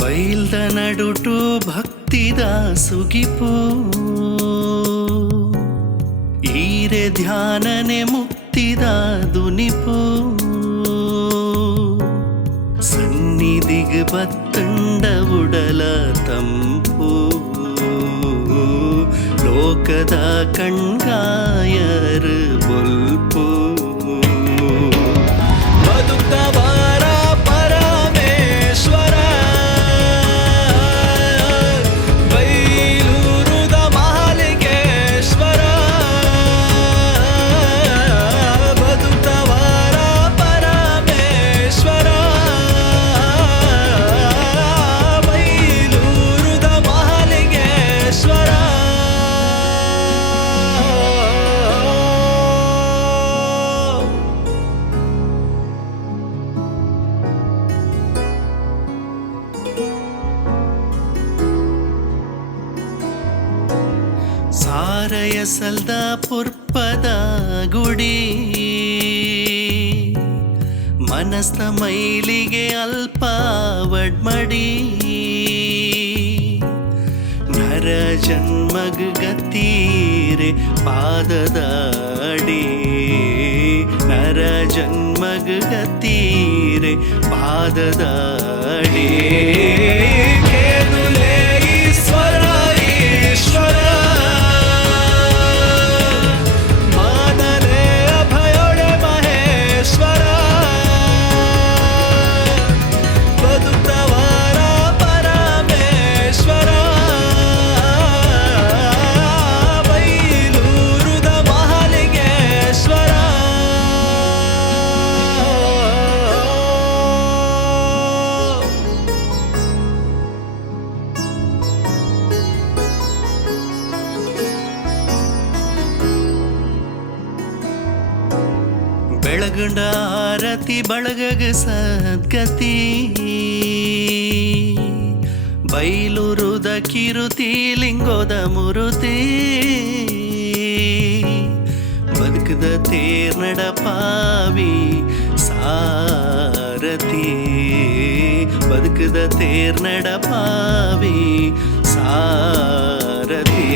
ಬೈಲ್ದ ನಡುಟು ಭಕ್ತಿದ ಸುಗಿಪು ಈರೆ ಧ್ಯಾನನೆ ಮುಕ್ತಿದ ದುನಿಪು ಸನ್ನಿಧಿಗ್ ಬತ್ತಂಡ ಉಡಲ ತಂಪು ಲೋಕದ ಕಣ್ಗಾಯರ್ ಬೊಲ್ಪು ಬದುಕಬಾರ ಪರಮೇಶ್ವರ ಬೈಲೂರುದ ಮಹಾಲಿಂಗೇಶ್ವರ ಬದುಕಬಾರ ಪರಮೇಶ್ವರ ಬೈಲೂರುದ ಮಹಾಲಿಂಗೇಶ್ವರ ಸಾರಯಸಲ್ದ ಪುರ್ಪದ ಗುಡಿ ಮನಸ್ನ ಮೈಲಿಗೆ ಅಲ್ಪ ವಡ್ಮಡಿ ನರ ಜನ್ಮಗ್ ಗತೀರೆ ಪಾದದ ಅಡಿ ನರ ಜನ್ಮಗ್ ಗತೀರೆ ಪಾದದ ಅಡಿ ಕೇಳುಲೇ ಈಶ್ವರ ಈಶ್ವರ ಬೆಳಗುಂಡ ಆರತಿ ಬಳಗಗ ಸದ್ಗತಿ ಬೈಲೂರುದ ಕಿರುತಿ ಲಿಂಗೋದ ಮುರುತಿ ಬದುಕದ ತೇರ್ನಡ ಪಾವಿ ಸಾರಥಿ ಬದುಕದ ತೇರ್ನಡ ಪಾವಿ ಸಾರಥಿ